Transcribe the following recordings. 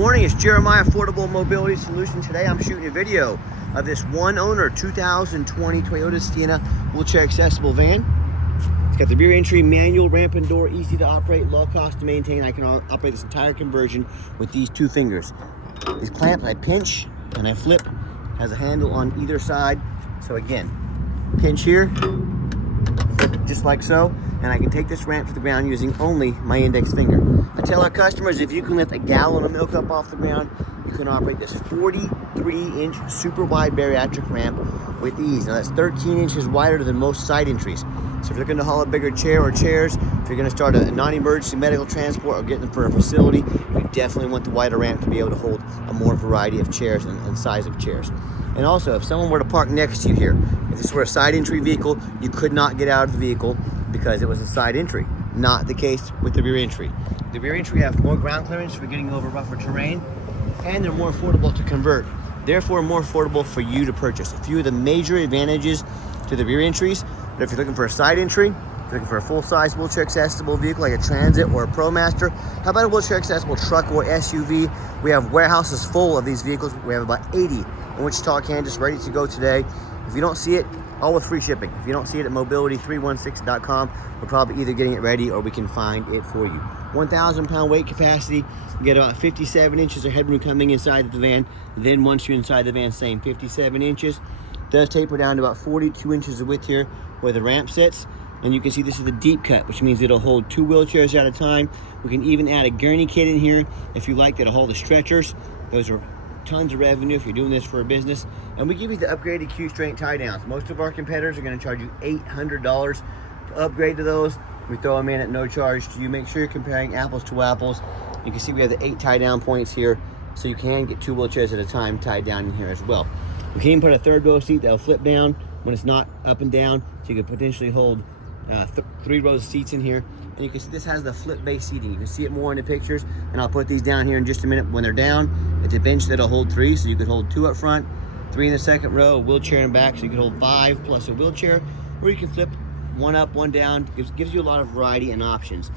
morning, it's Jeremiah Affordable Mobility Solution. Today I'm shooting a video of this one owner 2020 Toyota Sienna wheelchair accessible van. It's got the rear entry, manual, ramp and door, easy to operate, low cost to maintain. I can operate this entire conversion with these two fingers. These clamps, I pinch and I flip. Has a handle on either side. So again, pinch here, flip it just like so, and I can take this ramp to the ground using only my index finger. I tell our customers, if you can lift a gallon of milk up off the ground, you can operate this 43-inch super wide bariatric ramp with ease. Now that's 13 inches wider than most side entries. So if you're looking to haul a bigger chair or chairs, if you're going to start a non-emergency medical transport or get them for a facility, you definitely want the wider ramp to be able to hold a more variety of chairs and size of chairs. And also, if someone were to park next to you here, if this were a side entry vehicle, you could not get out of the vehicle because it was a side entry. Not the case with the rear entry. The rear entry have more ground clearance for getting over rougher terrain, and they're more affordable to convert. Therefore, more affordable for you to purchase. A few of the major advantages to the rear entries, but if you're looking for a side entry, if you're looking for a full-size wheelchair accessible vehicle like a Transit or a ProMaster, how about a wheelchair accessible truck or SUV? We have warehouses full of these vehicles. We have about 80 in Wichita, Kansas, ready to go today. If you don't see it, all with free shipping. If you don't see it at mobility316.com, we're probably either getting it ready or we can find it for you. 1,000-pound weight capacity. You get about 57 inches of headroom coming inside the van. Then once you're inside the van, same 57 inches. Does taper down to about 42 inches of width here where the ramp sits. And you can see this is the deep cut, which means it'll hold 2 wheelchairs at a time. We can even add a gurney kit in here if you like, that'll hold the stretchers. Those are tons of revenue if you're doing this for a business. And we give you the upgraded Q-strength tie downs. Most of our competitors are going to charge you $800 to upgrade to those. We throw them in at no charge to you. Make sure you're comparing apples to apples. You can see we have the 8 tie down points here, so you can get 2 wheelchairs at a time tied down in here as well. We can even put a third row seat that'll flip down when it's not up and down, so you could potentially hold 3 rows of seats in here. And you can see this has the flip base seating. You can see it more in the pictures, and I'll put these down here in just a minute. When they're down, it's a bench that'll hold 3, so you could hold 2 up front, 3 in the second row, a wheelchair in back, so you could hold 5 plus a wheelchair, or you can flip 1 up, 1 down. Gives you a lot of variety and options.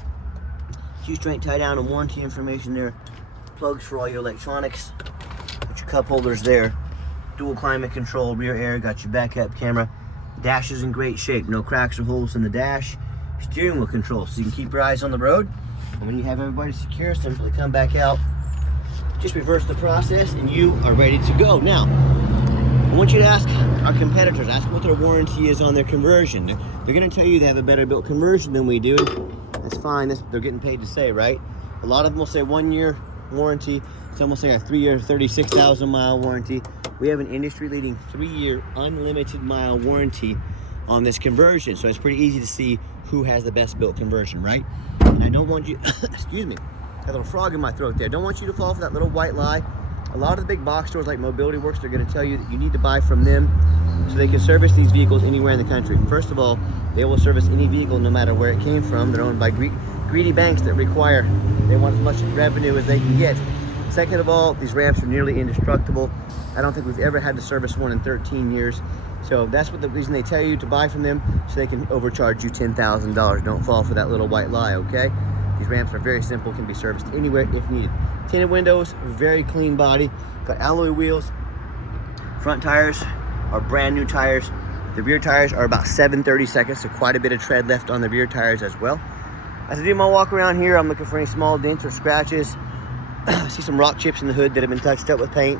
Q-strength tie down and warranty information there. Plugs for all your electronics. Put your cup holders there. Dual climate control, rear air, got your backup camera. Dash is in great shape, no cracks or holes in the dash. Steering wheel control, so you can keep your eyes on the road. And when you have everybody secure, simply come back out, just reverse the process, and you are ready to go. Now, I want you to ask our competitors, ask what their warranty is on their conversion. They're going to tell you they have a better built conversion than we do. That's fine, they're getting paid to say, right? A lot of them will say 1-year warranty. Some will say a 3-year, 36,000 mile warranty. We have an industry-leading 3-year unlimited mile warranty on this conversion, so it's pretty easy to see who has the best built conversion, right? And I don't want you, excuse me, that little frog in my throat there. Don't want you to fall for that little white lie. A lot of the big box stores like Mobility Works, they're going to tell you that you need to buy from them so they can service these vehicles anywhere in the country. First of all, they will service any vehicle no matter where it came from. They're owned by greedy banks that they want as much revenue as they can get. Second of all, these ramps are nearly indestructible. I don't think we've ever had to service one in 13 years. So that's what the reason they tell you to buy from them, so they can overcharge you $10,000. Don't fall for that little white lie, okay? These ramps are very simple, can be serviced anywhere if needed. Tinted windows, very clean body. Got alloy wheels. Front tires are brand new tires. The rear tires are about 7/32, so quite a bit of tread left on the rear tires as well. As I do my walk around here, I'm looking for any small dents or scratches. I see some rock chips in the hood that have been touched up with paint.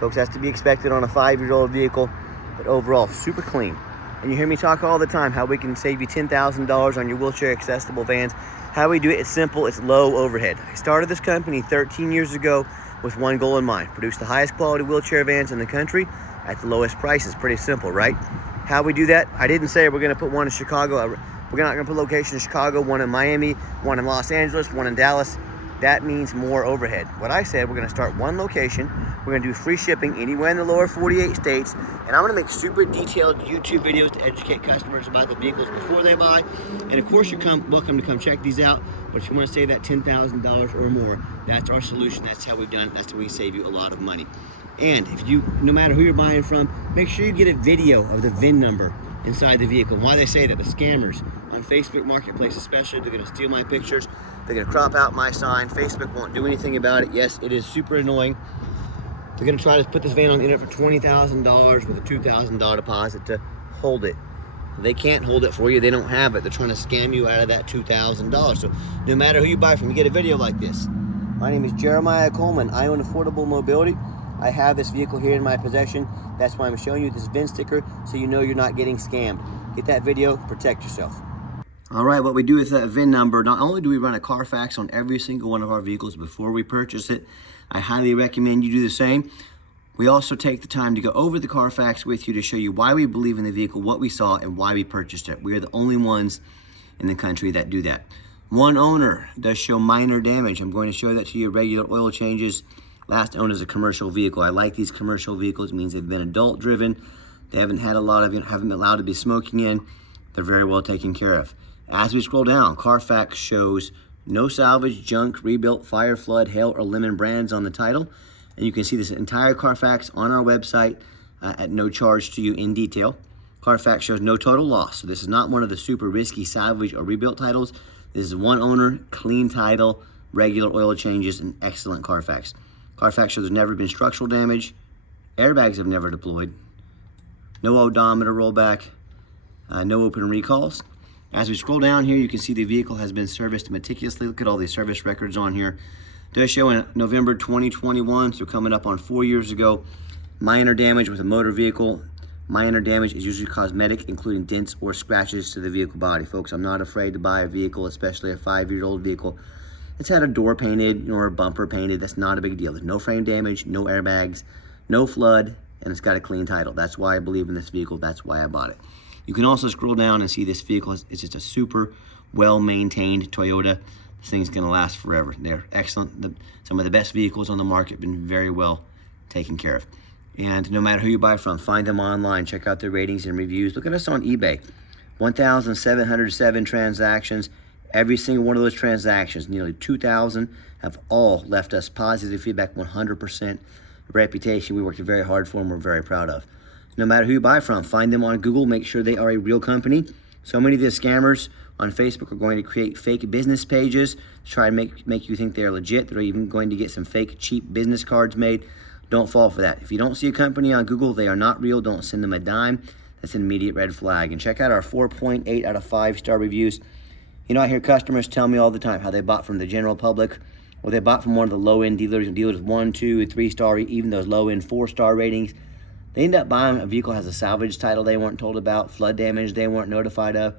Folks, that's to be expected on a 5-year-old vehicle, but overall, super clean. And you hear me talk all the time how we can save you $10,000 on your wheelchair accessible vans. How we do it, it's simple, it's low overhead. I started this company 13 years ago with one goal in mind: produce the highest quality wheelchair vans in the country at the lowest prices. Pretty simple, right? How we do that, I didn't say we're gonna put one in Chicago. We're not gonna put a location in Chicago, one in Miami, one in Los Angeles, one in Dallas. That means more overhead. What I said, we're gonna start one location. We're gonna do free shipping anywhere in the lower 48 states. And I'm gonna make super detailed YouTube videos to educate customers about the vehicles before they buy. And of course, you're welcome to come check these out. But if you wanna save that $10,000 or more, that's our solution. That's how we've done it. That's how we save you a lot of money. And if you, no matter who you're buying from, make sure you get a video of the VIN number inside the vehicle. And why they say that, the scammers on Facebook Marketplace especially, they're gonna steal my pictures. They're gonna crop out my sign. Facebook won't do anything about it. Yes, it is super annoying. They're gonna try to put this van on the internet for $20,000 with a $2,000 deposit to hold it. They can't hold it for you. They don't have it. They're trying to scam you out of that $2,000. So no matter who you buy from, you get a video like this. My name is Jeremiah Coleman. I own Affordable Mobility. I have this vehicle here in my possession. That's why I'm showing you this VIN sticker so you know you're not getting scammed. Get that video, protect yourself. All right, what we do with that VIN number, not only do we run a Carfax on every single one of our vehicles before we purchase it, I highly recommend you do the same. We also take the time to go over the Carfax with you to show you why we believe in the vehicle, what we saw, and why we purchased it. We are the only ones in the country that do that. One owner does show minor damage. I'm going to show that to you. Regular oil changes. Last owned is a commercial vehicle. I like these commercial vehicles. It means they've been adult driven. They haven't had a lot of, haven't been allowed to be smoking in. They're very well taken care of. As we scroll down, Carfax shows no salvage, junk, rebuilt, fire, flood, hail, or lemon brands on the title. And you can see this entire Carfax on our website at no charge to you in detail. Carfax shows no total loss. So this is not one of the super risky salvage or rebuilt titles. This is one owner, clean title, regular oil changes, and excellent Carfax. Carfax shows there's never been structural damage. Airbags have never deployed. No odometer rollback. No open recalls. As we scroll down here, you can see the vehicle has been serviced meticulously. Look at all these service records on here. It does show in November 2021, so coming up on 4 years ago. Minor damage with a motor vehicle. Minor damage is usually cosmetic, including dents or scratches to the vehicle body. Folks, I'm not afraid to buy a vehicle, especially a 5-year-old vehicle. It's had a door painted or a bumper painted. That's not a big deal. There's no frame damage, no airbags, no flood, and it's got a clean title. That's why I believe in this vehicle. That's why I bought it. You can also scroll down and see this vehicle is just a super well-maintained Toyota. This thing's gonna last forever. They're excellent. Some of the best vehicles on the market, been very well taken care of. And no matter who you buy from, find them online, check out their ratings and reviews. Look at us on eBay. 1,707 transactions. Every single one of those transactions, nearly 2,000, have all left us positive feedback, 100% reputation we worked very hard for and we're very proud of. No matter who you buy from, find them on Google, make sure they are a real company. So many of the scammers on Facebook are going to create fake business pages to try and make you think they're legit. They're even going to get some fake cheap business cards made. Don't fall for that. If you don't see a company on Google, they are not real. Don't send them a dime. That's an immediate red flag. And check out our 4.8 out of 5-star reviews. You know, I hear customers tell me all the time how they bought from the general public or they bought from one of the low-end dealers, dealers 1, 2, and 3-star, even those low-end 4-star ratings. They end up buying a vehicle that has a salvage title they weren't told about, flood damage they weren't notified of,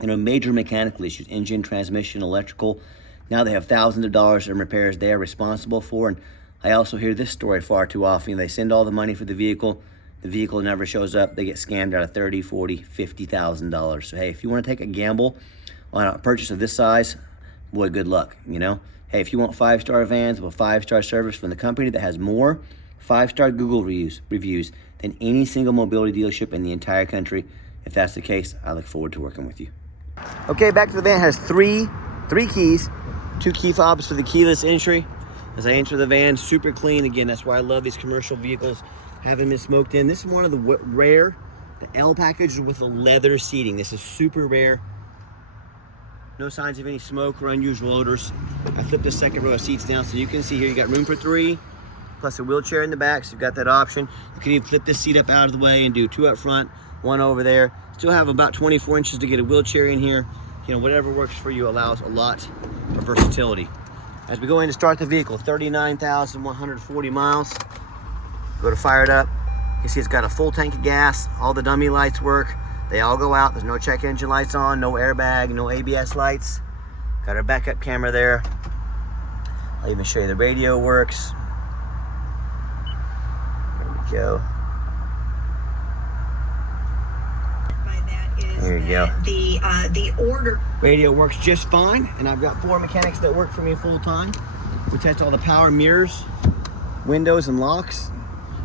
major mechanical issues, engine, transmission, electrical. Now they have thousands of dollars in repairs they are responsible for. And I also hear this story far too often. They send all the money for the vehicle never shows up, they get scammed out of $30,000, $40,000, $50,000. So hey, if you want to take a gamble on a purchase of this size, boy, good luck, you know? Hey, if you want 5-star vans with a 5-star service from the company that has more 5-star Google reviews than any single mobility dealership in the entire country. If that's the case, I look forward to working with you. Okay, back to the van. It has three keys, 2 key fobs for the keyless entry. As I enter the van, super clean. Again, that's why I love these commercial vehicles. Haven't been smoked in. This is one of the rare, the L package with the leather seating. This is super rare. No signs of any smoke or unusual odors. I flipped the second row of seats down so you can see here you got room for 3. Plus a wheelchair in the back, so you've got that option. You can even flip this seat up out of the way and do 2 up front, 1 over there. Still have about 24 inches to get a wheelchair in here. You know, whatever works for you allows a lot of versatility. As we go in to start the vehicle, 39,140 miles. Go to fire it up. You see it's got a full tank of gas. All the dummy lights work. They all go out. There's no check engine lights on, no airbag, no ABS lights. Got our backup camera there. I'll even show you the radio works. Go. There you go. The order. Radio works just fine, and I've got 4 mechanics that work for me full time. We test all the power mirrors, windows, and locks.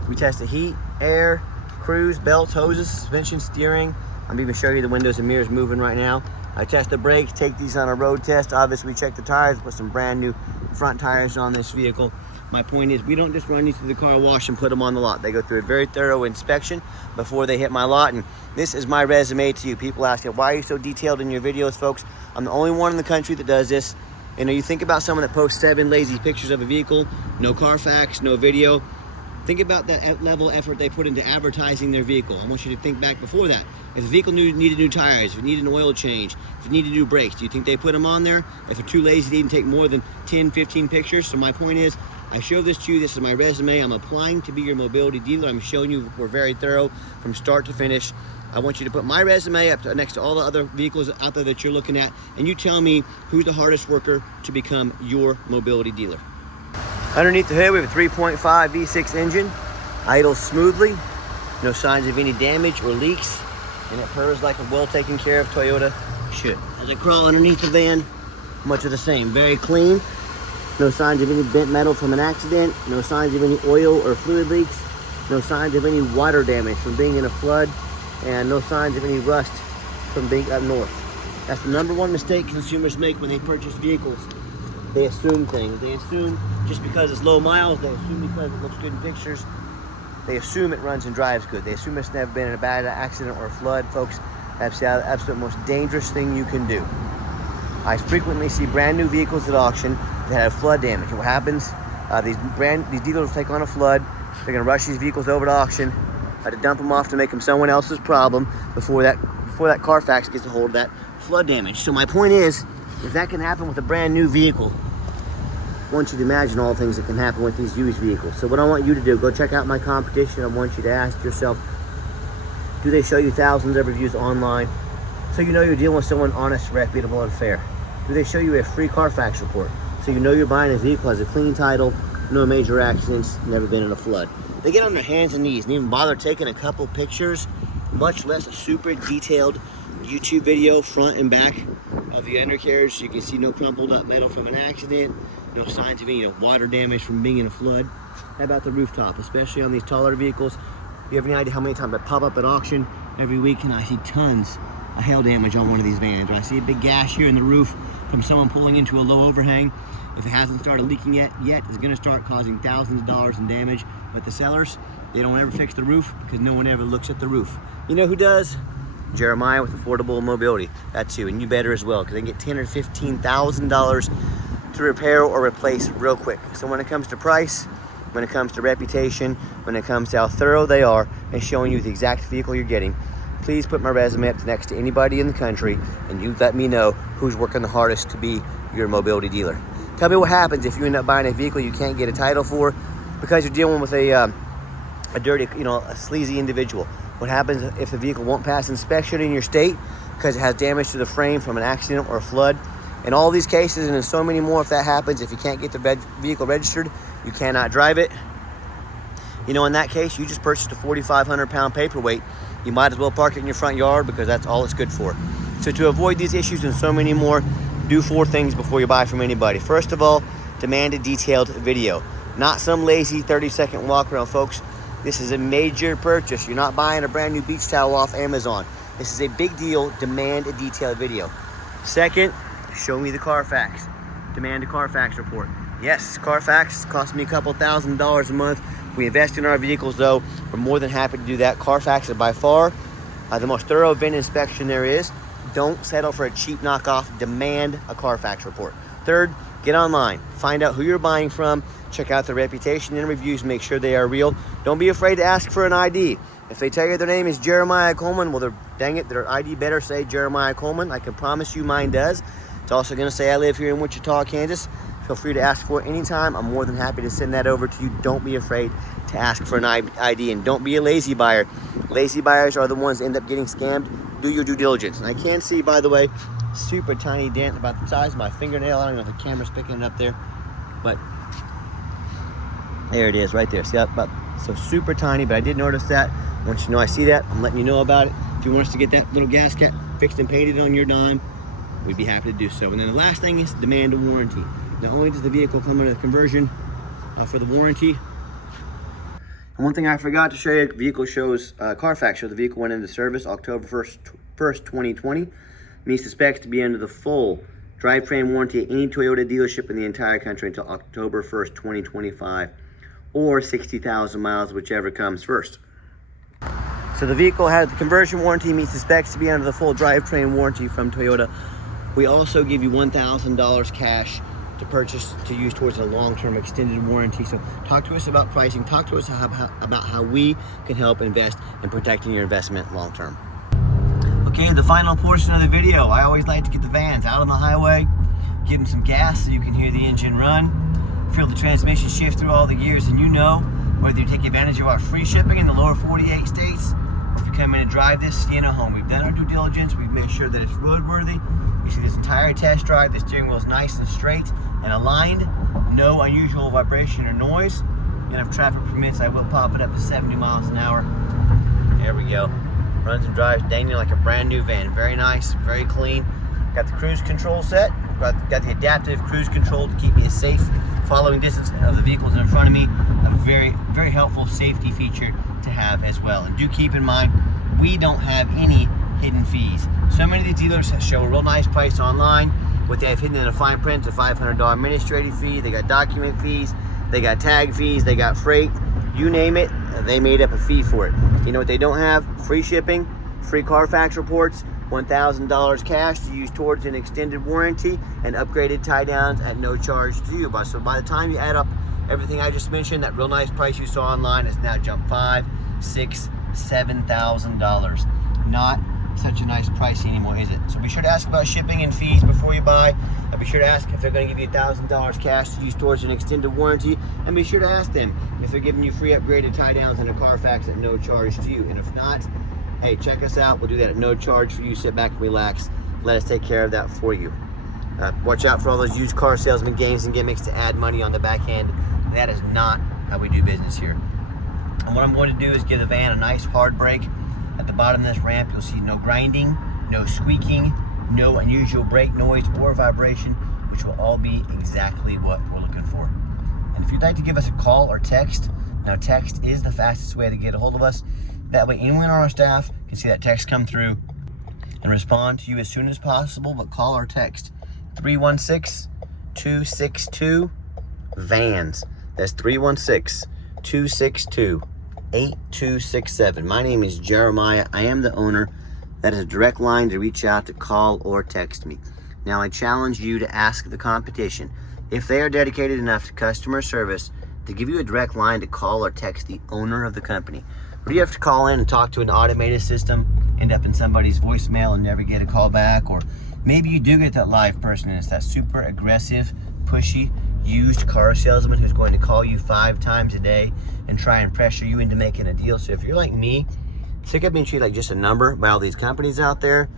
We test the heat, air, cruise, belts, hoses, suspension, steering. I'm even showing you the windows and mirrors moving right now. I test the brakes, take these on a road test. Obviously, we check the tires, put some brand new front tires on this vehicle. My point is, we don't just run these through the car wash and put them on the lot. They go through a very thorough inspection before they hit my lot. And this is my resume to you. People ask, why are you so detailed in your videos, folks? I'm the only one in the country that does this. And you think about someone that posts 7 lazy pictures of a vehicle, no Carfax, no video. Think about that level of effort they put into advertising their vehicle. I want you to think back before that. If the vehicle needed new tires, if it needed an oil change, if it needed new brakes, do you think they put them on there? If they're too lazy to even take more than 10, 15 pictures? So my point is, I show this to you, this is my resume. I'm applying to be your mobility dealer. I'm showing you we're very thorough from start to finish. I want you to put my resume up next to all the other vehicles out there that you're looking at, and you tell me who's the hardest worker to become your mobility dealer. Underneath the hood, we have a 3.5 V6 engine, idles smoothly, no signs of any damage or leaks, and it purrs like a well taken care of Toyota should. As I crawl underneath the van, much of the same, very clean, no signs of any bent metal from an accident, no signs of any oil or fluid leaks, no signs of any water damage from being in a flood, and no signs of any rust from being up north. That's the #1 mistake consumers make when they purchase vehicles. They assume things. They assume just because it's low miles, they assume because it looks good in pictures, they assume it runs and drives good. They assume it's never been in a bad accident or a flood. Folks, that's the absolute most dangerous thing you can do. I frequently see brand new vehicles at auction that have flood damage. And what happens, these dealers will take on a flood, they're gonna rush these vehicles over to auction, to dump them off to make them someone else's problem before that Carfax gets a hold of that flood damage. So my point is, if that can happen with a brand new vehicle, I want you to imagine all the things that can happen with these used vehicles. So what I want you to do, go check out my competition. I want you to ask yourself, do they show you thousands of reviews online so you know you're dealing with someone honest, reputable, and fair? Do they show you a free Carfax report so you know you're buying a vehicle has a clean title, no major accidents, never been in a flood? They get on their hands and knees and even bother taking a couple pictures, much less a super detailed YouTube video front and back of the undercarriage so you can see no crumpled up metal from an accident, no signs of any water damage from being in a flood. How about the rooftop, especially on these taller vehicles? You have any idea how many times I pop up at auction every week and I see tons of hail damage on one of these vans? Or I see a big gash here in the roof from someone pulling into a low overhang. If it hasn't started leaking yet, it's gonna start causing thousands of dollars in damage. But the sellers, they don't ever fix the roof because no one ever looks at the roof. You know who does? Jeremiah with Affordable Mobility. That's you, and you better as well, because they can get $10,000 or $15,000 to repair or replace real quick. So when it comes to price, when it comes to reputation, when it comes to how thorough they are and showing you the exact vehicle you're getting, please put my resume up next to anybody in the country and you let me know who's working the hardest to be your mobility dealer. Tell me what happens if you end up buying a vehicle you can't get a title for because you're dealing with a dirty, a sleazy individual. What happens if the vehicle won't pass inspection in your state because it has damage to the frame from an accident or a flood? In all these cases, and in so many more, if that happens, if you can't get the vehicle registered, you cannot drive it. In that case, you just purchased a 4,500 pound paperweight. You might as well park it in your front yard because that's all it's good for. So to avoid these issues and so many more, do 4 things before you buy from anybody. First of all, demand a detailed video. Not some lazy 30-second walk around, folks. This is a major purchase. You're not buying a brand new beach towel off Amazon. This is a big deal. Demand a detailed video. Second, show me the Carfax. Demand a Carfax report. Yes, Carfax costs me a couple $1,000s a month. We invest in our vehicles though. We're more than happy to do that. Carfax is by far the most thorough VIN inspection there is. Don't settle for a cheap knockoff. Demand a Carfax report. Third, get online. Find out who you're buying from. Check out their reputation and reviews. Make sure they are real. Don't be afraid to ask for an ID. If they tell you their name is Jeremiah Coleman, well, dang it, their ID better say Jeremiah Coleman. I can promise you mine does. It's also going to say I live here in Wichita, Kansas. Feel free to ask for it anytime. I'm more than happy to send that over to you. Don't be afraid to ask for an ID, and don't be a lazy buyer. Lazy buyers are the ones that end up getting scammed. Do your due diligence. And I can see, by the way, super tiny dent about the size of my fingernail. I don't know if the camera's picking it up there, but there it is right there. See that? So super tiny, but I did notice that. Once you know I see that, I'm letting you know about it. If you want us to get that little gas cap fixed and painted on your dime, we'd be happy to do so. And then the last thing is demand a warranty. Not only does the vehicle come under the conversion for the warranty, and one thing I forgot to show you, vehicle shows, Carfax show the vehicle went into service October 1st, 2020. Meets the specs to be under the full drivetrain warranty at any Toyota dealership in the entire country until October 1st, 2025, or 60,000 miles, whichever comes first. So the vehicle has the conversion warranty, meets the specs to be under the full drivetrain warranty from Toyota, We also give you $1,000 cash to purchase to use towards a long-term extended warranty. So talk to us about pricing. Talk to us about how we can help invest in protecting your investment long-term. Okay, the final portion of the video. I always like to get the vans out on the highway, give them some gas so you can hear the engine run, feel the transmission shift through all the gears, and you know whether you take advantage of our free shipping in the lower 48 states, or if you come in and drive this Sienna home. We've done our due diligence. We've made sure that it's roadworthy. You see this entire test drive, the steering wheel is nice and straight and aligned. No unusual vibration or noise. And if traffic permits, I will pop it up to 70 miles an hour. There we go. Runs and drives dang near like a brand new van. Very nice, very clean. Got the cruise control set. Got the adaptive cruise control to keep me safe. Following distance of the vehicles in front of me. A very, very helpful safety feature to have as well. And do keep in mind, we don't have any hidden fees. So many of these dealers show a real nice price online. What they have hidden in a fine print is a $500 administrative fee. They got document fees, they got tag fees, they got freight, you name it, they made up a fee for it. You know what they don't have? Free shipping, free Carfax reports, $1,000 cash to use towards an extended warranty, and upgraded tie downs at no charge to you. So by the time you add up everything I just mentioned, that real nice price you saw online has now jumped $5,000, $6,000, $7,000. Not such a nice price anymore, is it? So be sure to ask about shipping and fees before you buy. And be sure to ask if they're going to give you $1,000 cash to use towards an extended warranty. And be sure to ask them if they're giving you free upgraded tie downs and a Carfax at no charge to you. And if not, hey, check us out. We'll do that at no charge for you. Sit back and relax. Let us take care of that for you. Watch out for all those used car salesman games and gimmicks to add money on the back end. That is not how we do business here. And what I'm going to do is give the van a nice hard brake. At the bottom of this ramp, you'll see no grinding, no squeaking, no unusual brake noise or vibration, which will all be exactly what we're looking for. And if you'd like to give us a call or text, now text is the fastest way to get a hold of us. That way anyone on our staff can see that text come through and respond to you as soon as possible. But call or text 316-262-VANS. That's 316-262-8267. My name is Jeremiah. I am the owner. That is a direct line to reach out to call or text me. Now I challenge you to ask the competition, if they are dedicated enough to customer service, to give you a direct line to call or text the owner of the company. Or do you have to call in and talk to an automated system, end up in somebody's voicemail and never get a call back? Or maybe you do get that live person and it's that super aggressive, pushy, used car salesman who's going to call you 5 times a day and try and pressure you into making a deal. So if you're like me, sick of being treated like just a number by all these companies out there,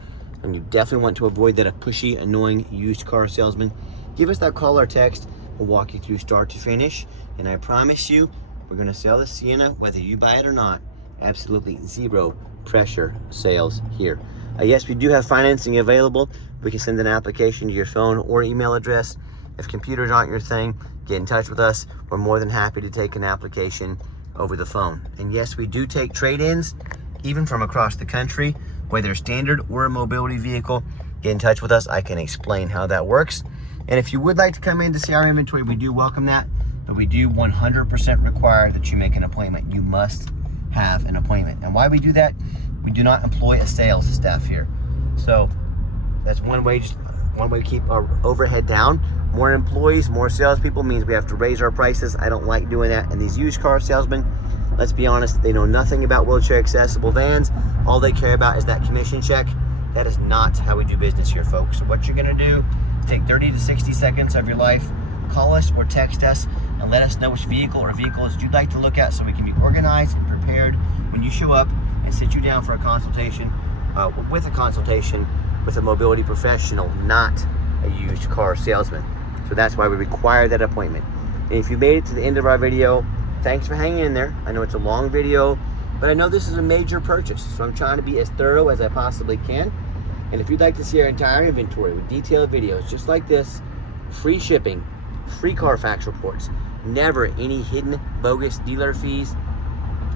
and you definitely want to avoid that pushy, annoying used car salesman, give us that call or text. We'll walk you through start to finish, and I promise you, we're going to sell the Sienna whether you buy it or not. Absolutely zero pressure sales here. Yes, we do have financing available. We can send an application to your phone or email address. If computers aren't your thing, get in touch with us. We're more than happy to take an application over the phone. And yes, we do take trade-ins, even from across the country, whether standard or a mobility vehicle. Get in touch with us. I can explain how that works. And if you would like to come in to see our inventory, we do welcome that. But we do 100% require that you make an appointment. You must have an appointment. And why we do that, we do not employ a sales staff here. So that's one way to keep our overhead down. More employees, more salespeople means we have to raise our prices. I don't like doing that. And these used car salesmen, let's be honest, they know nothing about wheelchair accessible vans. All they care about is that commission check. That is not how we do business here, folks. So what you're gonna do, take 30 to 60 seconds of your life, call us or text us and let us know which vehicle or vehicles you'd like to look at so we can be organized and prepared when you show up and sit you down for a consultation, with a mobility professional, not a used car salesman. So that's why we require that appointment. And if you made it to the end of our video, thanks for hanging in there. I know it's a long video, but I know this is a major purchase, so I'm trying to be as thorough as I possibly can. And if you'd like to see our entire inventory with detailed videos just like this, free shipping, free Carfax reports, never any hidden bogus dealer fees,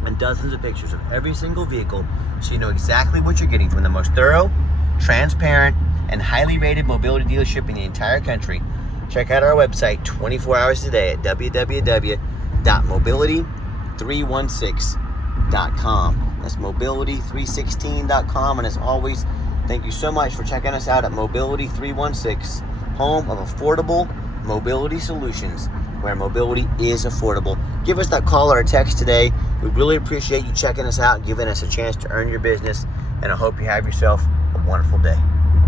and dozens of pictures of every single vehicle so you know exactly what you're getting from the most thorough, transparent, and highly rated mobility dealership in the entire country, check out our website 24 hours a day at www.mobility316.com. That's mobility316.com, and as always, Thank you so much for checking us out at Mobility 316, home of affordable mobility solutions, where mobility is affordable. Give us that call or a text today. We really appreciate you checking us out and giving us a chance to earn your business. And I hope you have yourself a wonderful day.